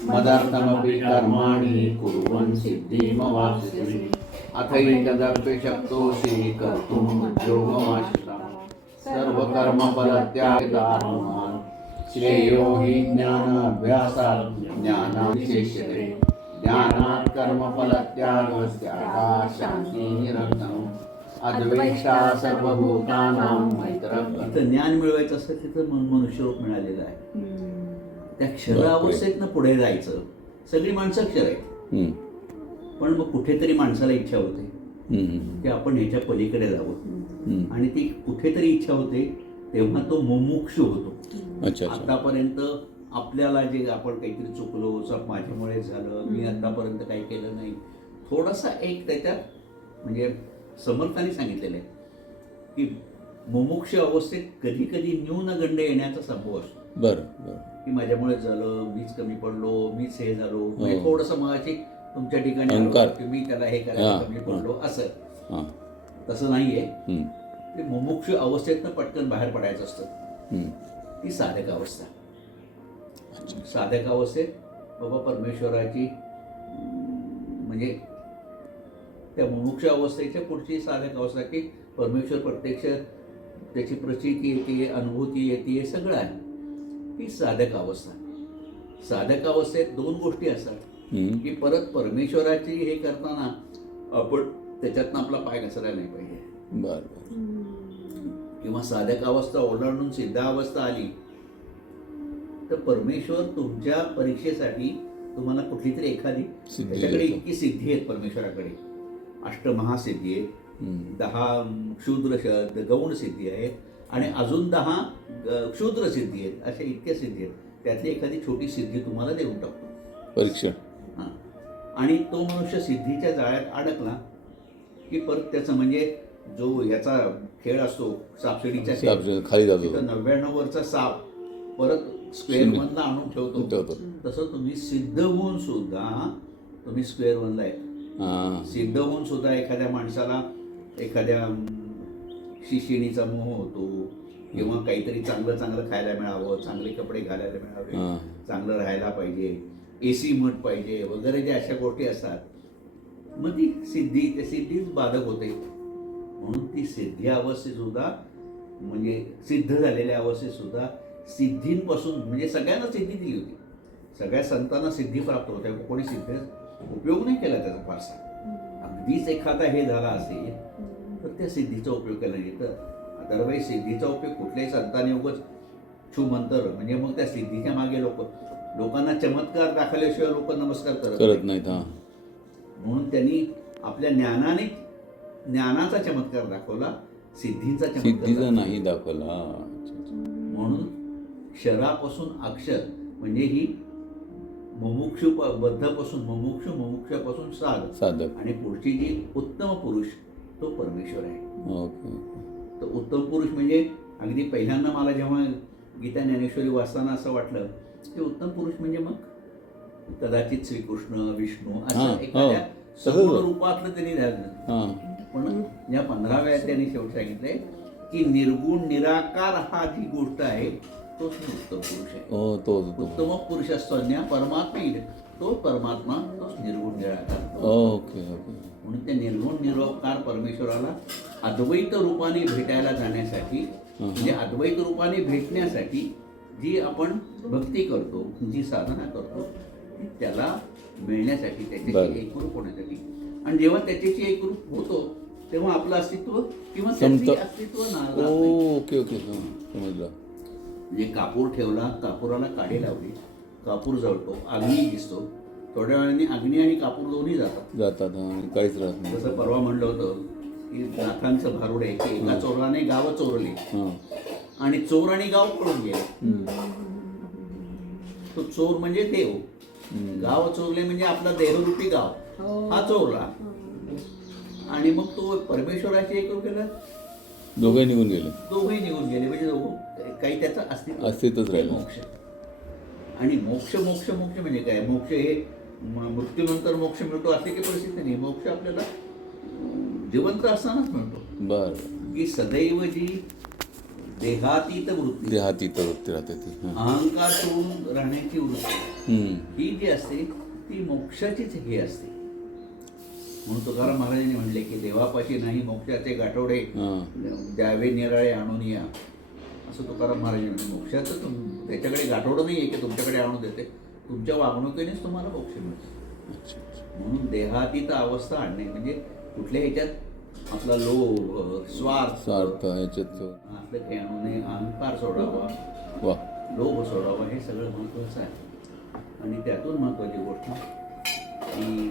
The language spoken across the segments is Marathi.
मदर्थमपि कर्माणि कुर्वन् सिद्धिमवाप्स्यसि अथैतदपि शक्तोऽसि कर्तुम् उद्योगमाश्रितः सर्वकर्मफलत्यागदात्मवान् श्रेयो हि ज्ञानाभ्यासात् ज्ञानाविशेष्यते ज्ञानात् कर्मफलत्यागस्त्यागाः शान्तिनिरन्तरम् अद्वेष्टा सर्वभूतानां मैत्रः। इथं ज्ञान मिळवायचं असतं तिथं मनुष्यरूप मिळालेलं आहे. त्या क्षरावस्थेतनं पुढे जायचं. सगळी माणसं क्षर आहेत, पण मग कुठेतरी माणसाला इच्छा होते की आपण ह्याच्या पलीकडे जावं, आणि ती कुठेतरी इच्छा होते तेव्हा तो मुमुक्षु होतो. आतापर्यंत आपल्याला जे आपण काहीतरी चुकलो, माझ्यामुळे झालं, मी आतापर्यंत काही केलं नाही, थोडासा एक त्याच्यात म्हणजे समर्थाने सांगितलेलं आहे की मुमुक्ष अवस्थेत कधी कधी न्यूनगंड येण्याचा संभव असतो. बरं, की माझ्यामुळे झालं, मीच कमी पडलो, मीच हे झालो, म्हणजे थोडंसं मगाशी तुमच्या ठिकाणी की मी त्याला हे करायला कमी पडलो, असं तसं नाहीये. ते मुमुक्ष अवस्थेतनं पटकन बाहेर पडायचं असतं. ती साधक अवस्था. साधक अवस्थेत बाबा परमेश्वराची म्हणजे त्या मुमुक्ष अवस्थेच्या पुढची साधक अवस्था की परमेश्वर प्रत्यक्ष त्याची प्रचिती येते, अनुभूती येते, सगळं आहे. ही साधक अवस्था. साधक अवस्थेत दोन गोष्टी असतात की परत परमेश्वराची हे करताना आपण त्याच्यातनं आपला पाय घसरायला नाही पाहिजे. किंवा साधक अवस्था ओलांडून सिद्धावस्था आली तर परमेश्वर तुमच्या परीक्षेसाठी तुम्हाला कुठली तरी एखादी, त्याच्याकडे इतकी सिद्धी आहेत परमेश्वराकडे, अष्टमहासिद्धी आहेत, 10 क्षुद्र गौण सिद्धी आहेत, आणि अजून 10 क्षुद्र सिद्धी आहेत. अशा इतक्या सिद्धी आहेत, त्यातली एखादी छोटी सिद्धी तुम्हाला देऊन टाकतो परीक्षा. आणि तो मनुष्य सिद्धीच्या जाळ्यात अडकला की परत त्याचं म्हणजे जो याचा खेळ असतो सापशिडीचा खेळ, खाली जातो, 99 वरचा साप परत स्क्वेअर वनला आणून ठेवतो. तसं तुम्ही सिद्ध होऊन सुद्धा तुम्ही स्क्वेअर वनला आहे. सिद्ध होऊन सुद्धा एखाद्या माणसाला एखाद्या शिशिणीचा मोह होतो, किंवा काहीतरी चांगलं चांगलं खायला मिळावं, चांगले कपडे घालायला मिळावे, चांगलं राहायला पाहिजे, AC मठ पाहिजे वगैरे, ज्या अशा गोष्टी असतात, मग ती सिद्धी, त्या सिद्धीच बाधक होते. म्हणून ती सिद्धी अवस्थेत सुद्धा म्हणजे सिद्ध झालेल्या अवस्थेत सुद्धा सिद्धींपासून म्हणजे सगळ्यांना सिद्धी दिली होती, सगळ्या संतांना सिद्धी प्राप्त होत्या, कोणी सिद्ध उपयोग नाही केला त्याचा फारसा. अगदीच एखादा हे झाला असेल तर त्या सिद्धीचा उपयोग केला नाही. तर अदरवाईज सिद्धीचा उपयोग कुठल्याही संतांनी उगाच छुमंतर म्हणजे मग त्या सिद्धीच्या मागे लोकांना चमत्कार दाखवल्याशिवाय लोक नमस्कार करत नाहीत. म्हणून त्यांनी आपल्या ज्ञानाचा चमत्कार दाखवला, सिद्धीचा चमत्कार नाही दाखवला. म्हणून क्षरापासून अक्षर म्हणजे ही मुमुक्षुबद्धपासून मुमुक्षापासून साधक, आणि पुढची जी उत्तम पुरुष तो परमेश्वर आहे. तर उत्तम पुरुष म्हणजे अगदी पहिल्यांदा मला जेव्हा गीता ज्ञानेश्वरी वाचताना असं वाटलं की उत्तम पुरुष म्हणजे मग कदाचित श्रीकृष्ण, विष्णू असं एखाद्या सगुण रूपातलं त्यांनी झालं. पण या 15व्या त्यांनी शेवट सांगितलंय की निर्गुण निराकार हा जी गोष्ट आहे तोच उत्तम पुरुष आहे. उत्तम पुरुष असतो परमात्मा, तो परमात्मा, तोच निर्गुण निराकार. म्हणून त्या निर्गुण निराकार परमेश्वराला अद्वैत रूपाने भेटायला जाण्यासाठी म्हणजे अद्वैत रूपाने भेटण्यासाठी जी आपण भक्ती करतो, जी साधना करतो, त्याला मिळण्यासाठी, त्याच्याशी एकरूप होण्यासाठी. आणि जेव्हा त्याच्याशी एकरूप होतो तेव्हा आपलं अस्तित्व किंवा अस्तित्व समजलं. म्हणजे कापूर ठेवला, कापुराला काडी लावली, कापूर जळतो, अग्नी दिसतो, थोड्या वेळाने अग्नी आणि कापूर दोन्ही जातात, काहीच राहत नाही. जसं परवा म्हणलं होतं की नाथांचं भारुड आहे की एका चोराने गावं चोरली आणि चोर आणि गाव पळून गेले. तो चोर म्हणजे देव, गाव चोरले म्हणजे आपला देहरूपी गाव हा चोरला, आणि मग तो परमेश्वराशी एक केलं, दोघे निघून गेले म्हणजे काही त्याचं अस्तित्वच राहिलं. मोक्ष आणि मोक्ष म्हणजे काय? मोक्ष हे मृत्यूनंतर मोक्ष मिळतो असे काही परिस्थिती नाही. मोक्ष आपल्याला जिवंत असतानाच मिळतो. बरं. की सदैव जी देहातीत वृत्ती, देहातीत वृत्ती राहते ती. हं. अहंकार सोडून राहण्याची वृत्ती, हं. ही जी असते ती मोक्षाचीच हे असते. म्हणून तुकाराम महाराजांनी म्हणले की देवापाशी नाही मोक्षाचे गाठोडे, हां. द्यावे निराळे आणून या, असं तुकाराम महाराजांनी म्हणले. मोक्षाचं त्याच्याकडे गाठोडं नाही आहे की तुमच्याकडे आणून देते, तुमच्या वागणुकीनेच तुम्हाला मोक्ष मिळतो. अच्छा, अच्छा. म्हणून देहातीत अवस्था आणणे म्हणजे कुठल्या ह्याच्यात आपला लोभ, स्वार्थ याच्यात असलं काही आणू नये, अहंकार सोडावा, वा. लोभ सोडावा, हे सगळं महत्त्वाचं आहे. आणि त्यातून महत्त्वाची गोष्ट की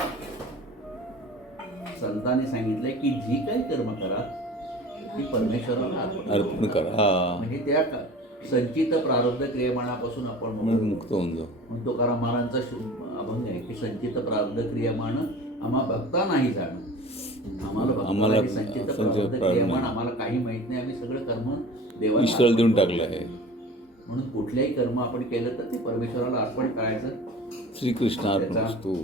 संतांनी सांगितलंय की जी काही कर्म करा ती परमेश्वराला अर्पण करा. हा. म्हणजे त्या संचित प्रारब्ध क्रियमाणापासून आपण मुक्त होऊन जाऊ. म्हणून तुकाराम महाराजांचा अभंग आहे की संचित प्रारब्ध क्रियमाण आम्हा भक्ता नाही जाणं. आम्हाला संचित प्रारब्ध क्रियमाण आम्हाला काही माहित नाही, आम्ही सगळं कर्म देवाला ईश्वराला देऊन टाकलं आहे. म्हणून कुठल्याही कर्म आपण केलं तर ते परमेश्वराला अर्पण करायचं. श्रीकृष्ण अर्पण त्याचा असतो.